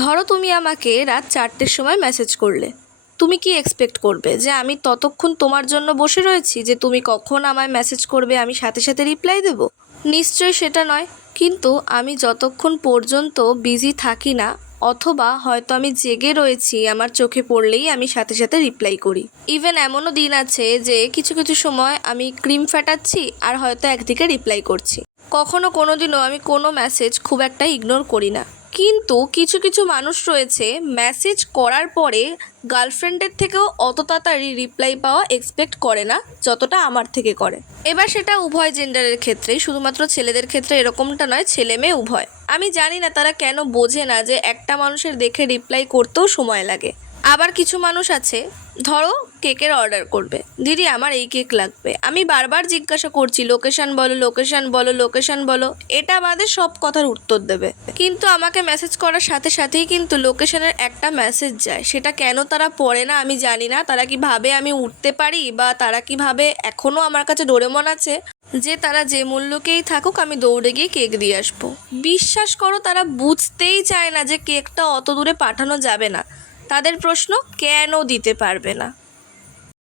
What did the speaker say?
ধরো তুমি আমাকে রাত 4টের সময় মেসেজ করলে, তুমি কি এক্সপেক্ট করবে যে আমি ততক্ষণ তোমার জন্য বসে রয়েছি, যে তুমি কখন আমায় মেসেজ করবে আমি সাথে সাথে রিপ্লাই দেব? নিশ্চয়ই সেটা নয়। কিন্তু আমি যতক্ষণ পর্যন্ত বিজি থাকি না, অথবা হয়তো আমি জেগে রয়েছি, আমার চোখে পড়লেই আমি সাথে সাথে রিপ্লাই করি। ইভেন এমনও দিন আছে যে কিছু কিছু সময় আমি ক্রিম ফাটাচ্ছি আর হয়তো একদিকে রিপ্লাই করছি। কখনো কোনো দিনও আমি কোনো মেসেজ খুব একটা ইগনোর করি না। কিন্তু কিছু কিছু মানুষ রয়েছে, মেসেজ করার পরে গার্লফ্রেন্ডের থেকেও অত তাড়াতাড়ি রিপ্লাই পাওয়া এক্সপেক্ট করে না যতটা আমার থেকে করে। এবার সেটা উভয় জেন্ডারের ক্ষেত্রেই, শুধুমাত্র ছেলেদের ক্ষেত্রে এরকমটা নয়, ছেলে মেয়ে উভয়। আমি জানি না তারা কেন বোঝে না যে একটা মানুষের দেখে রিপ্লাই করতেও সময় লাগে। আবার কিছু মানুষ আছে, ধরো কেকের অর্ডার করবে, দিদি আমার এই কেক লাগবে, আমি বারবার জিজ্ঞাসা করছি লোকেশান বলো লোকেশান বলো লোকেশান বলো, এটা আমাদের সব কথার উত্তর দেবে। কিন্তু আমাকে মেসেজ করার সাথে সাথেই কিন্তু লোকেশানের একটা মেসেজ যায়। সেটা কেন তারা পড়ে না আমি জানি না। তারা কি ভাবে আমি উঠতে পারি, বা তারা কি ভাবে এখনও আমার কাছে ডোরেমন আছে, যে তারা যে মূল্যকেই থাকুক আমি দৌড়ে গিয়ে কেক দিয়ে আসবো। বিশ্বাস করো, তারা বুঝতেই চায় না যে কেকটা অত দূরে পাঠানো যাবে না। তাদের প্রশ্ন, কেন দিতে পারবে না?